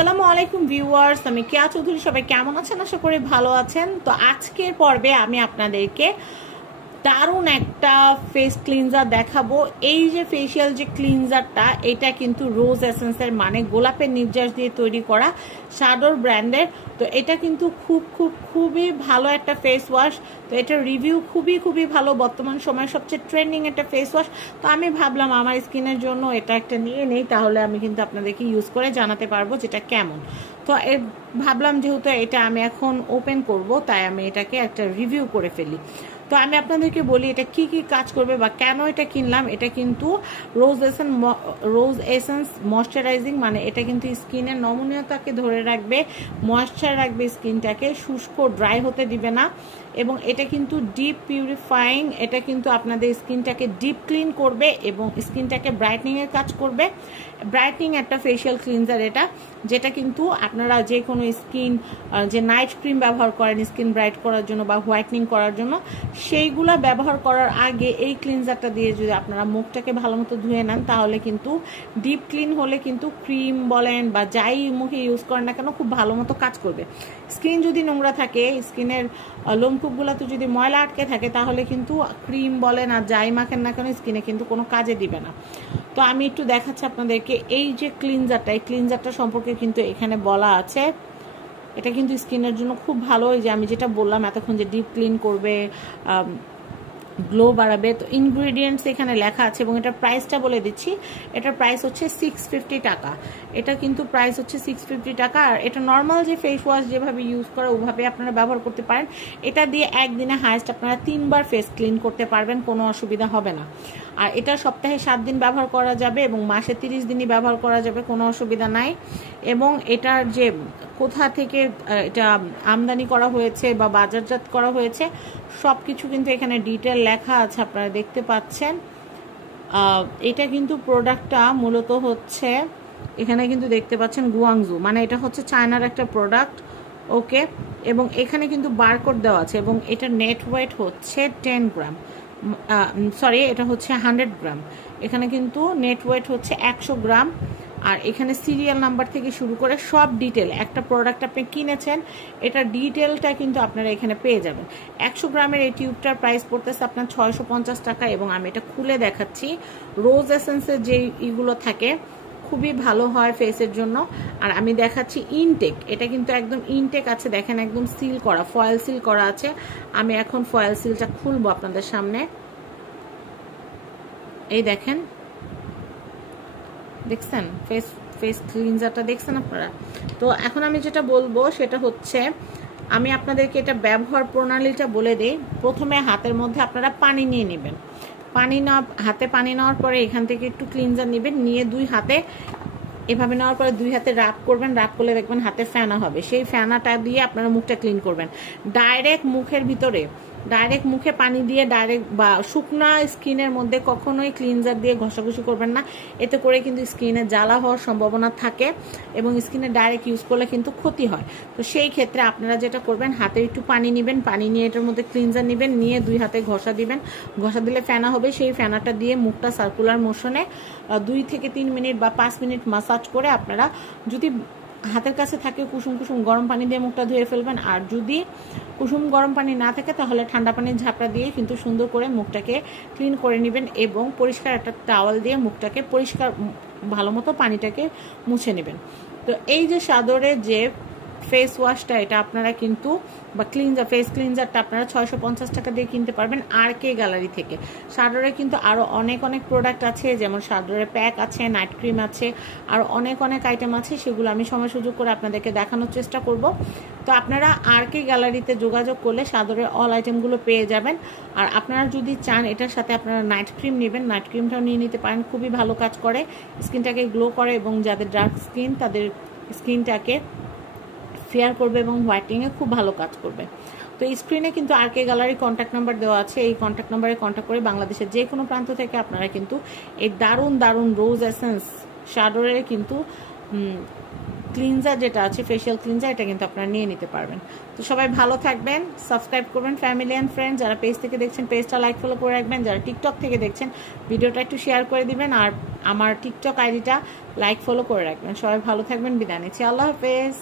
আসসালামু আলাইকুম ভিউয়ার্স, আমি কেয়া চৌধুরী। সবাই কেমন আছেন? আশা করি ভালো আছেন। তো আজকের পর্বে আমি আপনাদেরকে দারুণ একটা ফেস ক্লিনজার দেখাবো। এই যে ফেসিয়াল যে ক্লিনজারটা, এটা কিন্তু রোজ এসেন্সের মানে গোলাপের নির্যাস দিয়ে তৈরি করা শাডোর ব্র্যান্ডের। তো এটা কিন্তু খুবই ভালো একটা ফেস ওয়াশ। তো এটার রিভিউ খুবই ভালো, বর্তমান সময়ের সবচেয়ে ট্রেন্ডিং একটা ফেস ওয়াশ। তো আমি ভাবলাম আমার স্কিনের জন্য এটা একটা নিয়ে নেই, তাহলে আমি কিন্তু আপনাদেরকে ইউজ করে জানাতে পারবো যেটা কেমন। তো ভাবলাম যেহেতু এটা আমি এখন ওপেন করব, তাই আমি এটাকে একটা রিভিউ করে ফেলি। তো আমি আপনাদেরকে বলি এটা কি কাজ করবে বা কেন এটা কিনলাম। এটা কিন্তু রোজ এসেন্স ময়শ্চারাইজিং, মানে এটা কিন্তু স্কিনের নমনীয়তাকে ধরে রাখবে, ময়শ্চার রাখবে, স্কিনটাকে শুষ্ক ড্রাই হতে দিবে না। এবং এটা কিন্তু ডিপ পিউরিফাইং, এটা কিন্তু আপনাদের স্কিনটাকে ডিপ ক্লিন করবে এবং স্কিনটাকে ব্রাইটনিংয়ের কাজ করবে। ব্রাইটনিং একটা ফেশিয়াল ক্লিনজার এটা, যেটা কিন্তু আপনারা যে কোনো স্কিন যে নাইট ক্রিম ব্যবহার করেন স্কিন ব্রাইট করার জন্য বা হোয়াইটনিং করার জন্য, সেইগুলা ব্যবহার করার আগে এই ক্লিনজারটা দিয়ে যদি আপনারা মুখটাকে ভালো মতো ধুয়ে নেন, তাহলে কিন্তু ডিপ ক্লিন হলে কিন্তু ক্রিম বলেন বা যাই মুখে ইউজ করেন না কেন খুব ভালো মতো কাজ করবে। স্কিন যদি নোংরা থাকে, স্কিনের লোমকূপগুলোতে যদি ময়লা আটকে থাকে, তাহলে কিন্তু ক্রিম বলেন আর যাই মাখেন না কেন স্কিনে কিন্তু কোনো কাজে দিবে না। তো আমি একটু দেখাচ্ছি আপনাদেরকে এই যে ক্লিনজারটা, এই ক্লিনজারটা সম্পর্কে কিন্তু এখানে বলা আছে। এটা কিন্তু স্কিনের জন্য খুব ভালো। এই যে আমি যেটা বললাম এতক্ষণ, যে ডিপ ক্লিন করবে, গ্লো বাড়াবে। তো ইনগ্রিডিয়েন্টস এখানে লেখা আছে এবং এটার প্রাইসটা বলে দিচ্ছি। এটার প্রাইস হচ্ছে 650 টাকা। এটা কিন্তু প্রাইস হচ্ছে 650 টাকা। আর এটা নর্মাল যে ফেস ওয়াশ যেভাবে ইউজ করে ওভাবে আপনারা ব্যবহার করতে পারেন। এটা দিয়ে একদিনে হাইস্ট আপনারা 3 বার ফেস ক্লিন করতে পারবেন, কোনো অসুবিধা হবে না। আর এটা সপ্তাহে 7 দিন ব্যবহার করা যাবে এবং মাসে 30 দিনই ব্যবহার করা যাবে, কোনো অসুবিধা নাই। এবং এটার যে কোথা থেকে এটা আমদানি করা হয়েছে বা বাজারজাত করা হয়েছে সব কিছু কিন্তু এখানে ডিটেল লেখা আছে, আপনারা দেখতে পাচ্ছেন। এটা কিন্তু প্রোডাক্টটা মূলত হচ্ছে, এখানে কিন্তু দেখতে পাচ্ছেন গুয়াংজু, মানে এটা হচ্ছে চায়নার একটা প্রোডাক্ট। ওকে, এবং এখানে কিন্তু বারকোড দেওয়া আছে এবং এটা নেট ওয়েট হচ্ছে 10 গ্রাম, সরি এটা হচ্ছে 100 গ্রাম। এখানে কিন্তু নেট ওয়েট হচ্ছে 100 গ্রাম। আর এখানে সিরিয়াল নাম্বার থেকে শুরু করে সব ডিটেল, একটা প্রোডাক্ট আপনি কিনেছেন এটা ডিটেলটা কিন্তু আপনারা এখানে পেয়ে যাবেন। 100 গ্রামের এই টিউবটার প্রাইস পড়তেছে আপনার 650 টাকা। এবং আমি এটা খুলে দেখাচ্ছি। রোজ এসেন্সের যে ইগুলো থাকে খুবই ভালো হয় ফেসের জন্য। আর আমি দেখাচ্ছি ইনটেক, এটা কিন্তু একদম ইনটেক আছে, দেখেন একদম সিল করা, ফয়েল সিল করা আছে। আমি এখন ফয়েল সিলটা খুলবো আপনাদের সামনে। এই দেখেন, দেখছেন ফেস ক্লিনজারটা দেখছেন আপনারা। তো এখন আমি যেটা বলবো সেটা হচ্ছে, আমি আপনাদেরকে এটা ব্যবহার প্রণালীটা বলে দিই। প্রথমে হাতের মধ্যে আপনারা পানি নিয়ে নেবেন। হাতে পানি নেওয়ার পরে এখান থেকে একটু ক্লিনজার নেবেন, নিয়ে 2 হাতে এভাবে নেওয়ার পরে 2 হাতে রাব করবেন। রাব করলে দেখবেন হাতে ফেনা হবে, সেই ফেনাটা দিয়ে আপনারা মুখটা ক্লিন করবেন। ডাইরেক্ট মুখের ভিতরে, ডাইরেক্ট মুখে পানি দিয়ে ডাইরেক্ট বা শুকনা স্কিনের মধ্যে কখনোই ক্লিনজার দিয়ে ঘষাঘষি করবেন না। এতে করে কিন্তু স্কিনে জ্বালা হওয়ার সম্ভাবনা থাকে এবং স্কিনে ডাইরেক্ট ইউজ করলে কিন্তু ক্ষতি হয়। তো সেই ক্ষেত্রে আপনারা যেটা করবেন, হাতে একটু পানি নেবেন, পানি নিয়ে এটার মধ্যে ক্লিনজার নেবেন, নিয়ে 2 হাতে ঘষা দিবেন। ঘষা দিলে ফেনা হবে, সেই ফেনাটা দিয়ে মুখটা সার্কুলার মোশনে 2 থেকে 3 মিনিট বা 5 মিনিট মাসাজ করে আপনারা, যদি হাতের কাছে থাকে কুসুম গরম পানি দিয়ে মুখটা ধুয়ে ফেলবেন। আর যদি কুসুম গরম পানি না থাকে তাহলে ঠান্ডা পানির ঝাপটা দিয়ে কিন্তু সুন্দর করে মুখটাকে ক্লিন করে নেবেন এবং পরিষ্কার একটা টাওয়াল দিয়ে মুখটাকে পরিষ্কার ভালো মতো পানিটাকে মুছে নেবেন। তো এই যে সাদরের যে ফেস ওয়াশটা, এটা আপনারা কিন্তু বা ফেস ক্লিনজারটা আপনারা 650 টাকা দিয়ে কিনতে পারবেন RK গ্যালারি থেকে। শাডোরে কিন্তু আরও অনেক প্রোডাক্ট আছে, যেমন শাডোরে প্যাক আছে, নাইট ক্রিম আছে, আর অনেক আইটেম আছে। সেগুলো আমি সময় সুযোগ করে আপনাদেরকে দেখানোর চেষ্টা করব। তো আপনারা RK গ্যালারিতে যোগাযোগ করলে শাডোরের অল আইটেমগুলো পেয়ে যাবেন। আর আপনারা যদি চান এটার সাথে আপনারা নাইট ক্রিম নেবেন, নাইট ক্রিমটাও নিয়ে নিতে পারেন, খুবই ভালো কাজ করে, স্কিনটাকে গ্লো করে এবং যাদের ডার্ক স্কিন তাদের স্কিনটাকে ফেয়ার করবে এবং হোয়াইটিংয়ে খুব ভালো কাজ করবে। তো এই স্ক্রিনে কিন্তু RK গ্যালারি কন্ট্যাক্ট নাম্বার দেওয়া আছে। এই কন্ট্যাক্ট নাম্বারে কন্ট্যাক্ট করে বাংলাদেশের যে কোনো প্রান্ত থেকে আপনারা কিন্তু এই দারুণ রোজ এসেন্স শাডোরের কিন্তু ক্লিনজার যেটা আছে, ফেশিয়াল ক্লিনজার, এটা কিন্তু আপনারা নিয়ে নিতে পারবেন। তো সবাই ভালো থাকবেন, সাবস্ক্রাইব করবেন ফ্যামিলি অ্যান্ড ফ্রেন্ডস। যারা পেজ থেকে দেখছেন পেজটা লাইক ফলো করে রাখবেন, যারা টিকটক থেকে দেখছেন ভিডিওটা একটু শেয়ার করে দিবেন, আর আমার টিকটক আইডিটা লাইক ফলো করে রাখবেন। সবাই ভালো থাকবেন, বিদায় নিচ্ছি, আল্লাহ হাফেজ।